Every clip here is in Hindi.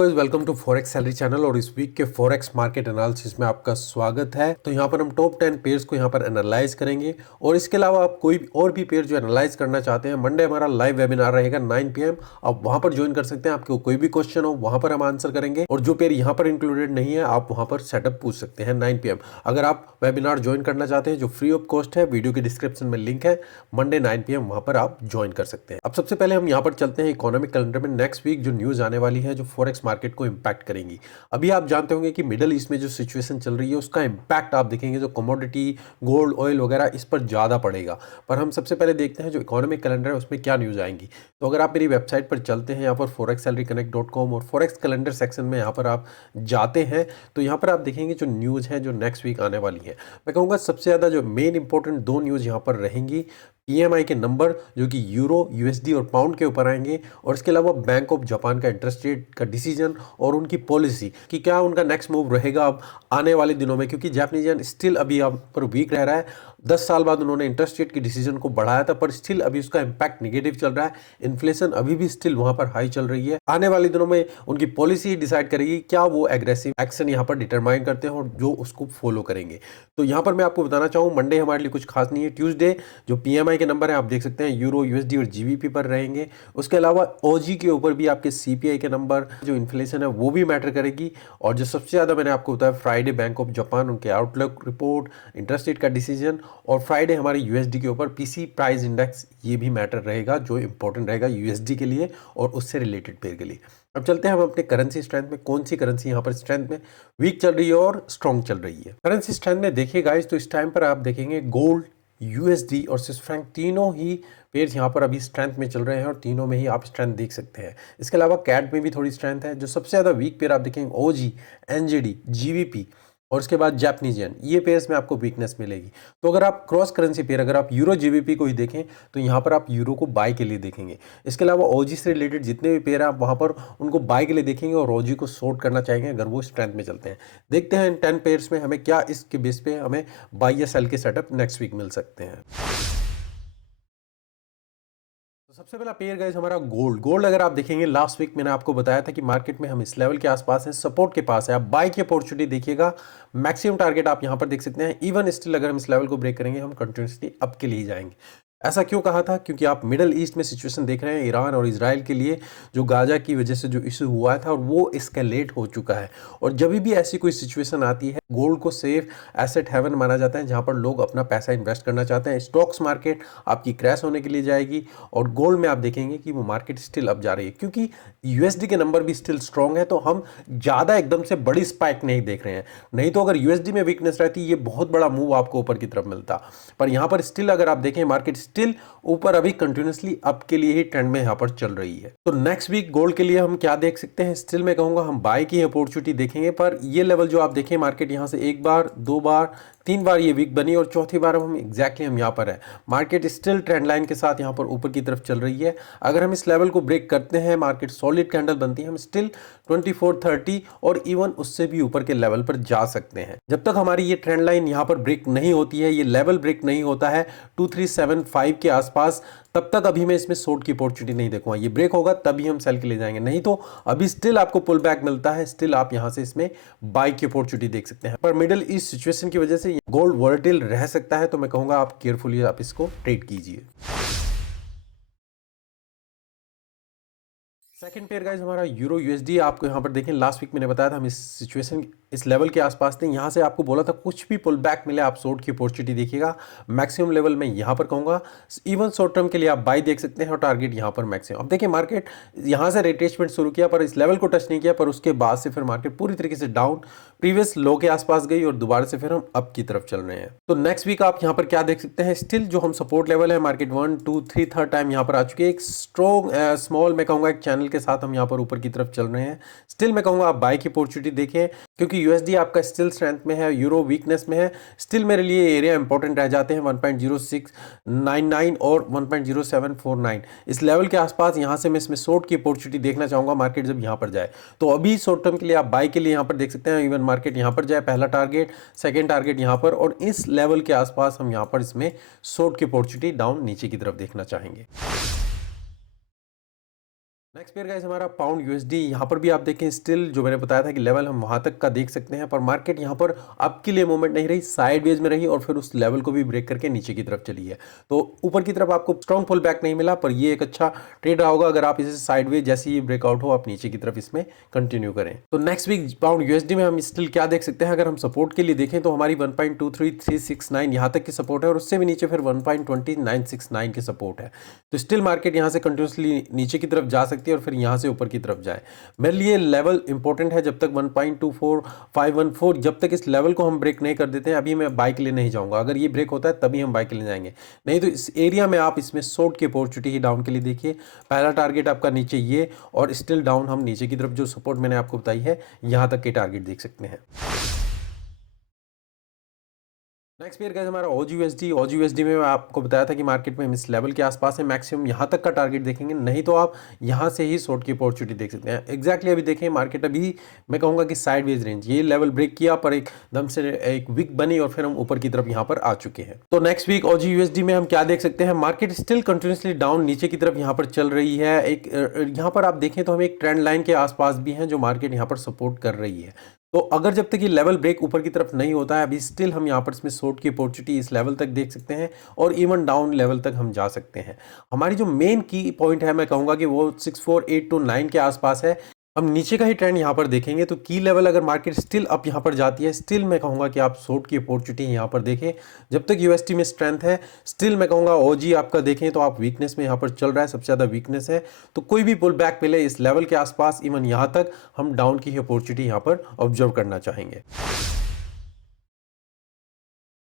Guys, welcome to forex salary channel. और इस वीक के फॉरेक्स मार्केट एनालिसिस में आपका स्वागत है। तो यहाँ पर हम टॉप 10 पेयर्स को यहाँ पर एनालाइज करेंगे और इसके अलावा आप कोई और भी पेयर जो एनालाइज करना चाहते हैं, मंडे हमारा लाइव वेबिनार रहेगा 9 PM। आप वहां पर ज्वाइन कर सकते हैं। आपको कोई भी क्वेश्चन हो वहां पर हम आंसर करेंगे और जो पेयर यहाँ पर इंक्लूडेड नहीं है आप वहां पर सेटअप पूछ सकते हैं 9 PM। अगर आप वेबिनार ज्वाइन करना चाहते हैं जो फ्री ऑफ कॉस्ट है, वीडियो के डिस्क्रिप्शन में लिंक है, मंडे 9 PM वहां पर आप ज्वाइन कर सकते हैं। अब सबसे पहले हम यहाँ पर चलते हैं इकोनॉमिक कैलेंडर में। नेक्स्ट वीक जो न्यूज आने वाली है जो फॉरेक्स मार्केट को इंपैक्ट करेंगी। अभी आप जानते होंगे कि मिडल ईस्ट में जो सिचुएशन चल रही है उसका इंपैक्ट आप देखेंगे जो कमोडिटी, गोल्ड, ऑयल वगैरह इस पर ज़्यादा पड़ेगा। पर हम सबसे पहले देखते हैं जो इकोनॉमिक कैलेंडर है उसमें क्या न्यूज़ आएंगी। तो अगर आप मेरी वेबसाइट पर चलते हैं, यहाँ पर forexsalaryconnect.com और फॉरेक्स कैलेंडर सेक्शन में यहाँ पर आप जाते हैं तो यहाँ पर आप देखेंगे जो न्यूज़ है जो नेक्स्ट वीक आने वाली है। मैं कहूँगा सबसे ज़्यादा जो मेन इंपॉर्टेंट दो न्यूज़ यहाँ पर रहेंगी, PMI के नंबर जो कि यूरो, USD और पाउंड के ऊपर आएंगे, और इसके अलावा बैंक ऑफ जापान का इंटरेस्ट रेट का डिसीजन और उनकी पॉलिसी कि क्या उनका नेक्स्ट मूव रहेगा अब आने वाले दिनों में, क्योंकि जापानीज येन स्टिल अभी यहाँ पर वीक रह रहा है। 10 साल बाद उन्होंने इंटरेस्ट रेट की डिसीजन को बढ़ाया था पर स्टिल अभी उसका इंपैक्ट नेगेटिव चल रहा है। इन्फ्लेशन अभी भी स्टिल वहां पर हाई चल रही है। आने वाले दिनों में उनकी पॉलिसी डिसाइड करेगी क्या वो एग्रेसिव एक्शन यहाँ पर डिटरमाइन करते हैं और जो उसको फॉलो करेंगे। तो यहाँ पर मैं आपको बताना चाहूँ मंडे हमारे लिए कुछ खास नहीं है। ट्यूसडे जो PMI के नंबर है आप देख सकते हैं यूरो, USD और GBP पर रहेंगे। उसके अलावा OG के ऊपर भी आपके CPI के नंबर, जो इन्फ्लेशन है वो भी मैटर करेगी। और जो सबसे ज्यादा मैंने आपको बताया फ्राइडे बैंक ऑफ जापान, उनके आउटलुक रिपोर्ट, इंटरेस्ट रेट का डिसीजन, और फ्राइडे हमारे USD के ऊपर PC प्राइस इंडेक्स, ये भी मैटर रहेगा जो इंपॉर्टेंट रहेगा USD के लिए और उससे रिलेटेड पेयर के लिए। अब चलते हैं हम अपने करेंसी स्ट्रेंथ में। कौन सी करेंसी यहाँ पर स्ट्रेंथ में वीक चल रही है और स्ट्रॉन्ग चल रही है। करेंसी स्ट्रेंथ में देखिए गाइस, तो इस टाइम पर आप देखेंगे गोल्ड, USD और स्विस फ्रैंक तीनों ही पेयर्स यहाँ पर अभी स्ट्रेंथ में चल रहे हैं और तीनों में ही आप स्ट्रेंथ देख सकते हैं। इसके अलावा कैट में भी थोड़ी स्ट्रेंथ है। जो सबसे ज़्यादा वीक पेयर आप देखेंगे OG, NGD, GBP और उसके बाद जापानीज येन, ये पेयर्स में आपको वीकनेस मिलेगी। तो अगर आप क्रॉस करेंसी पेयर, अगर आप यूरो GBP को ही देखें तो यहाँ पर आप यूरो को बाय के लिए देखेंगे। इसके अलावा OG से रिलेटेड जितने भी पेयर हैं आप वहाँ पर उनको बाय के लिए देखेंगे और OG को शॉर्ट करना चाहेंगे अगर वो स्ट्रेंथ में चलते हैं। देखते हैं इन 10 पेयर्स में हमें क्या इसके बेस पे हमें बाय या सेल के सेटअप नेक्स्ट वीक मिल सकते हैं। तो सबसे पहला पेयर गाइस हमारा गोल्ड। अगर आप देखेंगे लास्ट वीक मैंने आपको बताया था कि मार्केट में हम इस लेवल के आसपास हैं, सपोर्ट के पास है। आप बाय की अपॉर्चुनिटी देखिएगा। मैक्सिमम टारगेट आप यहां पर देख सकते हैं। इवन स्टिल अगर हम इस लेवल को ब्रेक करेंगे हम कंटिन्यूसली अप के लिए जाएंगे। ऐसा क्यों कहा था? क्योंकि आप मिडल ईस्ट में सिचुएशन देख रहे हैं, ईरान और इजराइल के लिए जो गाजा की वजह से जो इशू हुआ था और वो एस्केलेट हो चुका है। और जब भी ऐसी कोई सिचुएशन आती है, गोल्ड को सेफ एसेट हेवन माना जाता है जहां पर लोग अपना पैसा इन्वेस्ट करना चाहते हैं। स्टॉक्स मार्केट आपकी क्रैश होने के लिए जाएगी और गोल्ड में आप देखेंगे कि वो मार्केट स्टिल अप जा रही है, क्योंकि USD के नंबर भी स्टिल स्ट्रॉन्ग है। तो हम ज़्यादा एकदम से बड़ी स्पाइक नहीं देख रहे हैं। नहीं तो अगर USD में वीकनेस रहती ये बहुत बड़ा मूव आपको ऊपर की तरफ मिलता। पर यहाँ पर स्टिल अगर आप देखें मार्केट स्टिल ऊपर अभी कंटिन्यूसली अप के लिए ही ट्रेंड में यहाँ पर चल रही है। तो नेक्स्ट वीक गोल्ड के लिए हम क्या देख सकते हैं? स्टिल मैं कहूंगा हम बाय की अपॉर्चुनिटी देखेंगे। पर ये लेवल जो आप देखें मार्केट यहाँ से एक बार, दो बार, 3 बार ये वीक बनी और चौथी बार हम एग्जैक्टली हम यहाँ पर है। मार्केट स्टिल ट्रेंड लाइन के साथ यहाँ पर ऊपर की तरफ चल रही है। अगर हम इस लेवल को ब्रेक करते हैं, मार्केट सॉलिड कैंडल बनती है, हम स्टिल 2430 और इवन उससे भी ऊपर के लेवल पर जा सकते हैं। जब तक हमारी ये ट्रेंड लाइन यहाँ पर ब्रेक नहीं होती है, ये लेवल ब्रेक नहीं होता है 2375 के आसपास, तब तक अभी मैं इसमें शॉर्ट की अपॉर्चुनिटी नहीं देखूंगा। ये ब्रेक होगा तभी हम सेल के लिए जाएंगे, नहीं तो अभी स्टिल आपको पुल बैक मिलता है। स्टिल आप यहां से इसमें बाय की अपॉर्चुनिटी देख सकते हैं। पर मिडिल ईस्ट सिचुएशन की वजह से गोल्ड वोलेटिल रह सकता है, तो मैं कहूंगा आप केयरफुली आप इसको ट्रेड कीजिए। सेकंड पेयर गाइस हमारा यूरो USD। आपको यहाँ पर देखें लास्ट वीक मैंने बताया था हम इस सिचुएशन इस लेवल के आसपास थे। यहाँ से आपको बोला था कुछ भी पुल बैक मिले आप शॉर्ट की अपॉर्चुनिटी देखिएगा। मैक्सिमम लेवल में यहाँ पर कहूँगा इवन शॉर्ट टर्म के लिए आप बाय देख सकते हैं और टारगेट यहाँ पर मैक्सिमम। अब देखिए मार्केट यहाँ से रिट्रेसमेंट शुरू किया पर इस लेवल को टच नहीं किया, पर उसके बाद से फिर मार्केट पूरी तरीके से डाउन प्रीवियस लो के आसपास गई और दोबारा से फिर हम अप की तरफ चल रहे हैं। तो नेक्स्ट वीक आप यहाँ पर क्या देख सकते हैं? स्टिल जो हम सपोर्ट लेवल है मार्केट 1 2 3 थर्ड टाइम यहाँ पर आ चुके हैं। एक स्ट्रॉन्ग स्मॉल मैं कहूँगा एक चैनल के साथ हम यहाँ पर ऊपर की तरफ चल रहे हैं। स्टिल मैं कहूँगा आप बाय की अपॉर्चुनिटी देखें, क्योंकि USD आपका स्टिल स्ट्रेंथ में है, यूरो वीकनेस में है। स्टिल मेरे लिए एरिया इंपॉर्टेंट रह जाते हैं 1.0699 और 1.0749 इस लेवल के आसपास। यहाँ से मैं इसमें शॉर्ट की अपॉर्चुनिटी देखना चाहूंगा मार्केट जब यहाँ पर जाए। तो अभी शॉर्ट टर्म के लिए आप बाय के लिए यहाँ पर देख सकते हैं। इवन मार्केट यहाँ पर जाए, पहला टारगेट, सेकेंड टारगेट यहाँ पर, और इस लेवल के आसपास हम यहाँ पर इसमें शॉर्ट की अपॉर्चुनिटी डाउन नीचे की तरफ देखना चाहेंगे। नेक्स्ट पेयर गाइस हमारा पाउंड यूएसडी। यहाँ पर भी आप देखें स्टिल जो मैंने बताया था कि लेवल हम वहाँ तक का देख सकते हैं, पर मार्केट यहाँ पर अप के लिए मूवमेंट नहीं रही, साइडवेज में रही और फिर उस लेवल को भी ब्रेक करके नीचे की तरफ चली है। तो ऊपर की तरफ आपको स्ट्रॉन्ग पुल बैक नहीं मिला, पर ये एक अच्छा ट्रेड रहा होगा अगर आप इसे साइडवेज जैसे ही ब्रेकआउट हो आप नीचे की तरफ इसमें कंटिन्यू करें। तो नेक्स्ट वीक पाउंड यूएसडी में हम स्टिल क्या देख सकते हैं, अगर हम सपोर्ट के लिए देखें तो हमारी 1.23369 यहाँ तक की सपोर्ट है और उससे भी नीचे फिर 1.20969 की सपोर्ट है। तो स्टिल मार्केट यहाँ से कंटिन्यूसली नीचे की तरफ जा सकती है और फिर यहाँ से ऊपर की तरफ जाए। मेरे लिए लेवल इंपॉर्टेंट है, जब तक 1.24514 जब तक इस लेवल को हम ब्रेक नहीं कर देते हैं अभी मैं बाय के लिए नहीं जाऊंगा। अगर ये ब्रेक होता है तभी हम बाय के लिए जाएंगे, नहीं तो इस एरिया में आप इसमें शॉर्ट की अपॉर्चुनिटी ही डाउन के लिए देखिए। पहला टारगेट आपका नीचे ये और स्टिल डाउन हम नीचे की तरफ जो सपोर्ट मैंने आपको बताई है यहाँ तक के टारगेट देख सकते हैं। नेक्स्ट पेयर गाइस हमारा OGUSD में मैं आपको बताया था कि मार्केट में हम इस लेवल के आसपास है, मैक्सिमम यहाँ तक का टारगेट देखेंगे, नहीं तो आप यहाँ से ही शॉर्ट की अपॉर्चुनिटी देख सकते हैं। एग्जैक्टली अभी देखें मार्केट अभी मैं कहूँगा कि साइडवेज रेंज ये लेवल ब्रेक किया पर एकदम से एक वीक बनी और फिर हम ऊपर की तरफ यहाँ पर आ चुके हैं। तो नेक्स्ट वीक OGUSD में हम क्या देख सकते हैं, मार्केट स्टिल कंटिन्यूसली डाउन नीचे की तरफ यहाँ पर चल रही है। एक यहाँ पर आप देखें तो हम एक ट्रेंड लाइन के आसपास भी हैं जो मार्केट यहाँ पर सपोर्ट कर रही है। तो अगर जब तक ये लेवल ब्रेक ऊपर की तरफ नहीं होता है अभी स्टिल हम यहाँ पर इसमें शॉर्ट की अपॉर्चुनिटी इस लेवल तक देख सकते हैं और इवन डाउन लेवल तक हम जा सकते हैं। हमारी जो मेन की पॉइंट है मैं कहूँगा कि वो 64829 के आसपास है। हम नीचे का ही ट्रेंड यहाँ पर देखेंगे तो की लेवल अगर मार्केट स्टिल अप यहाँ पर जाती है स्टिल मैं कहूँगा कि आप शॉर्ट की अपॉर्चुनिटी यहाँ पर देखें। जब तक यूएसटी में स्ट्रेंथ है स्टिल मैं कहूँगा ओजी आपका देखें तो आप वीकनेस में यहाँ पर चल रहा है, सबसे ज़्यादा वीकनेस है। तो कोई भी पुल बैक मिले इस लेवल के आसपास इवन यहाँ तक हम डाउन की ही अपॉर्चुनिटी यहाँ पर ऑब्जर्व करना चाहेंगे।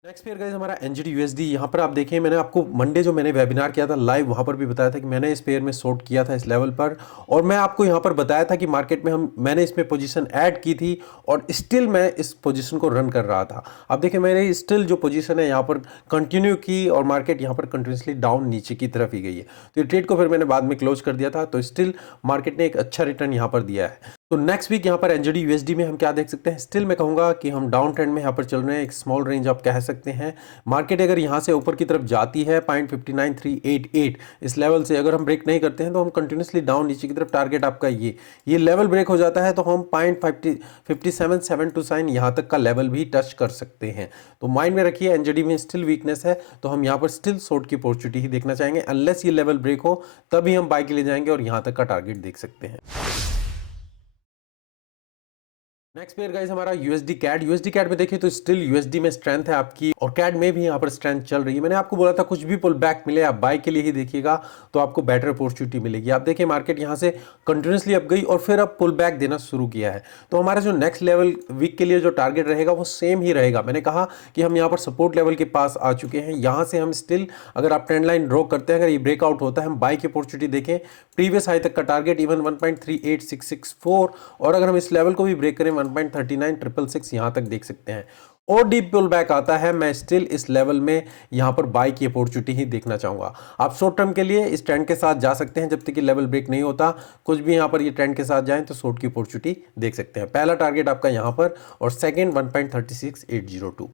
नेक्स्ट पेयर गाइस हमारा एनजीडी यूएसडी। यहाँ पर आप देखें मैंने आपको मंडे जो मैंने वेबिनार किया था लाइव वहाँ पर भी बताया था कि मैंने इस पेयर में शॉर्ट किया था इस लेवल पर और मैं आपको यहाँ पर बताया था कि मार्केट में मैंने इसमें पोजीशन ऐड की थी और स्टिल मैं इस पोजीशन को रन कर रहा था। अब देखिए मेरी स्टिल जो पोजीशन है यहाँ पर कंटिन्यू की और मार्केट यहाँ पर कंटिन्यूसली डाउन नीचे की तरफ ही गई है। तो ये ट्रेड को फिर मैंने बाद में क्लोज कर दिया था। तो स्टिल मार्केट ने एक अच्छा रिटर्न यहाँ पर दिया है। तो नेक्स्ट वीक यहाँ पर एनजीडी यूएसडी में हम क्या देख सकते हैं, स्टिल मैं कहूँगा कि हम डाउन ट्रेंड में यहाँ पर चल रहे हैं, एक स्मॉल रेंज आप कह सकते हैं। मार्केट अगर यहाँ से ऊपर की तरफ जाती है 0.59388 इस लेवल से अगर हम ब्रेक नहीं करते हैं तो हम कंटिन्यूसली डाउन नीचे की तरफ टारगेट आपका ये लेवल ब्रेक हो जाता है तो हम 0.57729 यहाँ तक का लेवल भी टच कर सकते हैं। तो माइंड में रखिए एनजीडी में स्टिल वीकनेस है तो हम यहाँ पर स्टिल शॉर्ट की अपॉर्चुनिटी ही देखना चाहेंगे। अनलेस ये लेवल ब्रेक हो तभी हम बाय के लिए जाएंगे और यहाँ तक का टारगेट देख सकते हैं। नेक्स्ट पेयर गाइस हमारा यूएसडी कैड में देखिए तो स्टिल यूएसडी में स्ट्रेंथ है आपकी और कैड में भी यहाँ पर स्ट्रेंथ चल रही है। मैंने आपको बोला था कुछ भी पुल बैक मिले आप बाय के लिए ही देखिएगा तो आपको बेटर अपॉर्चुनिटी मिलेगी। आप देखिए मार्केट यहाँ से कंटिन्यूसली अप गई और फिर अब पुल बैक देना शुरू किया है। तो हमारा जो नेक्स्ट लेवल वीक के लिए जो टारगेट रहेगा वो सेम ही रहेगा। मैंने कहा कि हम यहाँ पर सपोर्ट लेवल के पास आ चुके हैं, यहाँ से हम स्टिल अगर आप ट्रेंड लाइन ड्रॉ करते हैं अगर ये ब्रेकआउट होता है हम बाय की अपॉर्चुनिटी देखें। प्रीवियस हाई तक का टारगेट इवन 1.38664 और अगर हम इस लेवल को भी ब्रेक करें 1.39666 यहाँ तक देख सकते हैं। और डीप पुल बैक आता है मैं स्टिल इस लेवल में यहाँ पर बाय की अपॉर्चुनिटी ही देखना चाहूंगा। आप शॉर्ट टर्म के लिए इस ट्रेंड के साथ जा सकते हैं जब तक कि लेवल ब्रेक नहीं होता। कुछ भी यहाँ पर ये ट्रेंड के साथ जाएं तो शॉर्ट की अपॉर्चुनिटी देख सकते हैं। पहला टारगेट आपका यहाँ पर और सेकेंड 1.36802।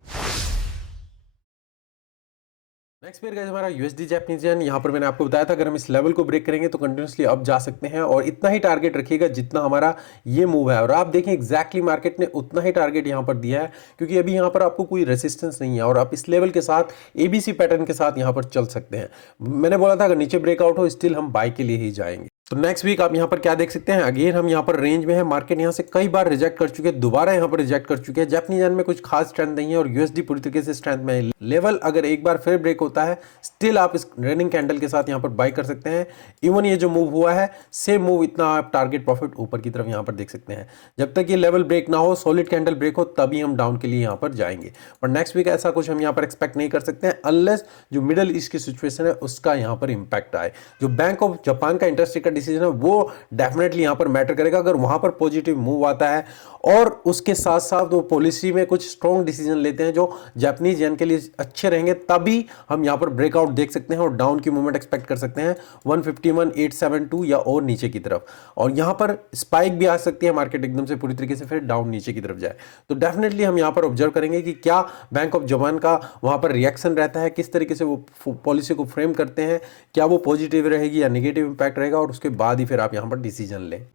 नेक्स्ट पेयर गाइस हमारा यूएसडी जैपनीज येन। यहाँ पर मैंने आपको बताया था अगर हम इस लेवल को ब्रेक करेंगे तो कंटिन्यूसली अप जा सकते हैं और इतना ही टारगेट रखिएगा जितना हमारा ये मूव है। और आप देखें एग्जैक्टली मार्केट ने उतना ही टारगेट यहाँ पर दिया है क्योंकि अभी यहाँ पर आपको कोई रेसिस्टेंस नहीं है और आप इस लेवल के साथ एबीसी पैटर्न के साथ यहाँ पर चल सकते हैं। मैंने बोला था अगर नीचे ब्रेकआउट हो स्टिल हम बाय के लिए ही जाएंगे। तो नेक्स्ट वीक आप यहाँ पर क्या देख सकते हैं, अगेन हम यहाँ पर रेंज में है। मार्केट यहाँ से कई बार रिजेक्ट कर चुके हैं, दोबारा यहाँ पर रिजेक्ट कर चुके हैं। जापानीज येन में कुछ खास स्ट्रेंथ नहीं है और यूएसडी पूरी तरीके से स्ट्रेंथ में है। लेवल अगर एक बार फिर ब्रेक होता है स्टिल आप इस रनिंग कैंडल के साथ यहाँ पर बाय कर सकते हैं। इवन ये जो मूव हुआ है सेम मूव इतना आप टारगेट प्रॉफिट ऊपर की तरफ यहाँ पर देख सकते हैं। जब तक ये लेवल ब्रेक ना हो सॉलिड कैंडल ब्रेक हो तभी हम डाउन के लिए यहाँ पर जाएंगे। पर नेक्स्ट वीक ऐसा कुछ हम यहाँ पर एक्सपेक्ट नहीं कर सकते हैं अनलेस जो मिडल ईस्ट की सिचुएशन है उसका यहाँ पर इंपैक्ट आए। जो बैंक ऑफ जापान का इंटरेस्ट रेट का डिसीजन है वो डेफिनेटली यहां पर मैटर करेगा। अगर वहां पर पॉजिटिव मूव आता है और उसके साथ साथ वो पॉलिसी में कुछ स्ट्रॉन्ग डिसीजन लेते हैं जो जापानीज येन के लिए अच्छे रहेंगे तभी हम यहां पर ब्रेकआउट देख सकते हैं और डाउन की मूवमेंट एक्सपेक्ट कर सकते हैं 151,872 या और नीचे की तरफ। और यहां पर स्पाइक भी आ सकती है, मार्केट एकदम से पूरी तरीके से फिर डाउन नीचे की तरफ जाए। तो डेफिनेटली हम यहां पर ऑब्जर्व करेंगे कि क्या बैंक ऑफ जापान का वहां पर रिएक्शन रहता है, किस तरीके से वो पॉलिसी को फ्रेम करते हैं, क्या वो पॉजिटिव रहेगी या नेगेटिव इंपैक्ट रहेगा और उसके उसके बाद ही फिर आप यहाँ पर डिसीजन लें।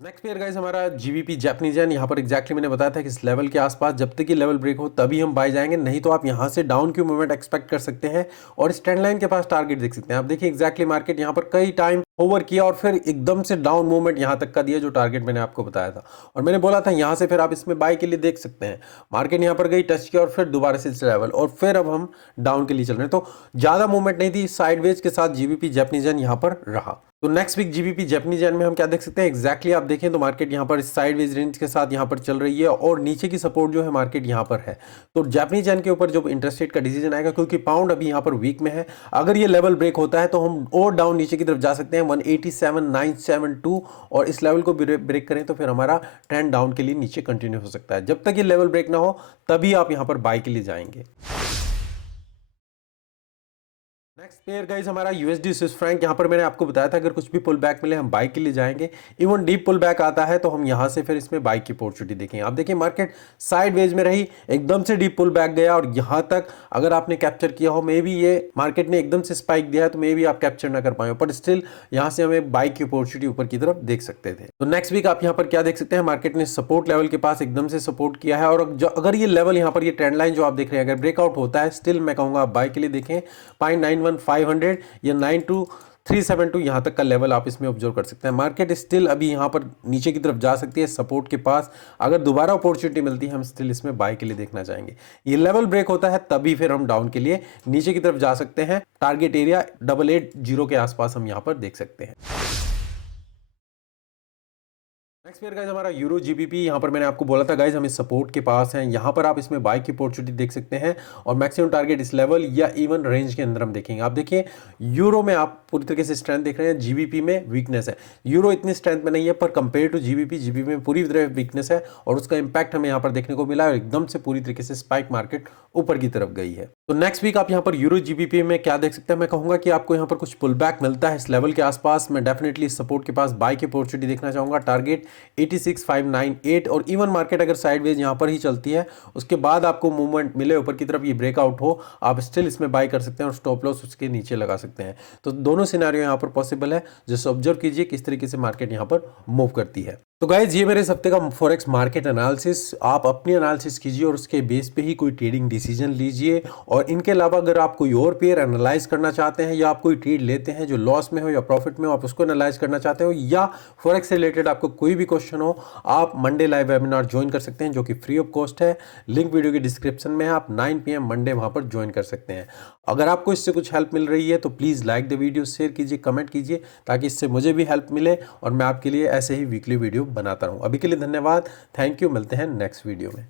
नेक्स्ट पेयर गाइस हमारा जीबीपी जापानीज येन। यहाँ पर एग्जैक्टली मैंने बताया था कि इस लेवल के आसपास जब तक ये लेवल ब्रेक हो तभी हम बाय जाएंगे, नहीं तो आप यहाँ से डाउन की मूवमेंट एक्सपेक्ट कर सकते हैं और इस ट्रेंड लाइन के पास टारगेट देख सकते हैं। आप देखिए एग्जैक्टली मार्केट यहाँ पर कई टाइम ओवर किया और फिर एकदम से डाउन मूवमेंट यहाँ तक का दिया जो टारगेट मैंने आपको बताया था, और मैंने बोला था यहाँ से फिर आप इसमें बाय के लिए देख सकते हैं। मार्केट यहाँ पर गई, टच किया और फिर दोबारा से इस लेवल, और फिर अब हम डाउन के लिए चल रहे हैं। तो ज्यादा मूवमेंट नहीं थी, साइडवेज के साथ जीबीपी जापानीज येन यहाँ पर रहा। तो next week GBP Japanese yen में हम क्या देख सकते हैं एग्जैक्टली आप देखें तो मार्केट यहाँ पर साइडवेज रेंज के साथ यहाँ पर चल रही है और नीचे की सपोर्ट जो है मार्केट यहाँ पर है। तो जापानीज येन के ऊपर जो इंटरेस्ट रेट का डिसीजन आएगा, क्योंकि पाउंड अभी यहाँ पर वीक में है, अगर ये लेवल ब्रेक होता है तो हम और डाउन नीचे की तरफ जा सकते हैं 187,972, और इस लेवल को ब्रेक करें तो फिर हमारा ट्रेंड डाउन के लिए नीचे कंटिन्यू हो सकता है। जब तक ये लेवल ब्रेक ना हो तभी आप यहाँ पर बाय के लिए जाएंगे। नेक्स्ट पेयर गाइस हमारा यूएसडी स्विस फ्रैंक। यहाँ पर मैंने आपको बताया था अगर कुछ भी पुल बैक मिले हम बाई के लिए जाएंगे। इवन डीप पुल बैक आता है तो हम यहाँ से फिर इसमें बाई की अपॉर्चुनिटी देखेंगे। आप देखिए मार्केट साइड वेज में रही, एकदम से डीप पुल बैक गया और यहाँ तक अगर आपने कैप्चर किया हो, मे बी ये मार्केट ने एकदम से स्पाइक दिया है तो मे बी आप कैप्चर ना कर पाए, पर स्टिल यहाँ से हमें बाई की अपॉर्चुनिटी ऊपर की तरफ देख सकते थे। तो नेक्स्ट वीक आप यहाँ पर क्या देख सकते हैं, मार्केट ने सपोर्ट लेवल के पास एकदम से सपोर्ट किया है, और अगर ये लेवल यहाँ पर ये ट्रेंड लाइन जो आप देख रहे हैं अगर ब्रेकआउट होता है, स्टिल मैं कहूँगा आप बाई के लिए देखें। 0.91500 या 92372 यहां तक का लेवल आप इसमें ऑब्जर्व कर सकते हैं। मार्केट स्टिल अभी यहां पर नीचे की तरफ जा सकती है सपोर्ट के पास, अगर दोबारा अपॉर्चुनिटी मिलती है हम स्टिल इसमें बाय के लिए देखना चाहेंगे। ये लेवल ब्रेक होता है तभी फिर हम डाउन के लिए नीचे की तरफ जा सकते हैं। टारगेट एरिया 880 के आसपास हम यहां पर देख सकते हैं। नेक्स्ट पेयर गाइस हमारा यूरो जीबीपी। यहाँ पर मैंने आपको बोला था गाइस हम इस सपोर्ट के पास हैं, यहाँ पर आप इसमें बाय की अपॉर्चुनिटी देख सकते हैं और मैक्सिमम टारगेट इस लेवल या इवन रेंज के अंदर हम देखेंगे। आप देखिए यूरो में आप पूरी तरीके से स्ट्रेंथ देख रहे हैं, जीबीपी में वीकनेस है। यूरो इतनी स्ट्रेंथ में नहीं है, पर कंपेयर टू जीबीपी, जीबीपी में पूरी तरह वीकनेस है और उसका इंपैक्ट हमें यहाँ पर देखने को मिला और एकदम से पूरी तरीके से स्पाइक मार्केट ऊपर की तरफ गई है। तो नेक्स्ट वीक आप यहाँ पर यूरो जीबीपी में क्या देख सकते हैं, मैं कहूँगा कि आपको यहाँ पर कुछ पुल बैक मिलता है इस लेवल के आसपास। मैं डेफिनेटली सपोर्ट के पास बाय की अपॉर्चुनिटी देखना चाहूँगा। टारगेट 86,598, और इवन मार्केट अगर साइडवेज यहाँ पर ही चलती है उसके बाद आपको मूवमेंट मिले ऊपर की तरफ, ये ब्रेकआउट हो, आप स्टिल इसमें बाय कर सकते हैं और स्टॉप लॉस उसके नीचे लगा सकते हैं। तो दोनों सिनेरियो यहाँ पर पॉसिबल है, जस्ट ऑब्जर्व कीजिए किस तरीके से मार्केट यहाँ पर मूव करती है। तो गाइज ये मेरे इस हफ्ते का फॉरेक्स मार्केट एनालिसिस, आप अपनी एनालिसिस कीजिए और उसके बेस पे ही कोई ट्रेडिंग डिसीजन लीजिए। और इनके अलावा अगर आप कोई और पेयर एनालाइज करना चाहते हैं या आप कोई ट्रेड लेते हैं जो लॉस में हो या प्रॉफिट में हो, आप उसको एनालाइज करना चाहते हो, या फॉरेक्स से रिलेटेड आपको कोई भी क्वेश्चन हो, आप मंडे लाइव वेबिनार ज्वाइन कर सकते हैं जो कि फ्री ऑफ कॉस्ट है। लिंक वीडियो की डिस्क्रिप्शन में है, आप 9 PM मंडे वहां पर ज्वाइन कर सकते हैं। अगर आपको इससे कुछ हेल्प मिल रही है तो please like the video, share कीजिए, कमेंट कीजिए, ताकि इससे मुझे भी हेल्प मिले और मैं आपके लिए ऐसे ही वीकली वीडियो बनाता रहूं। अभी के लिए धन्यवाद, थैंक यू, मिलते हैं नेक्स्ट वीडियो में।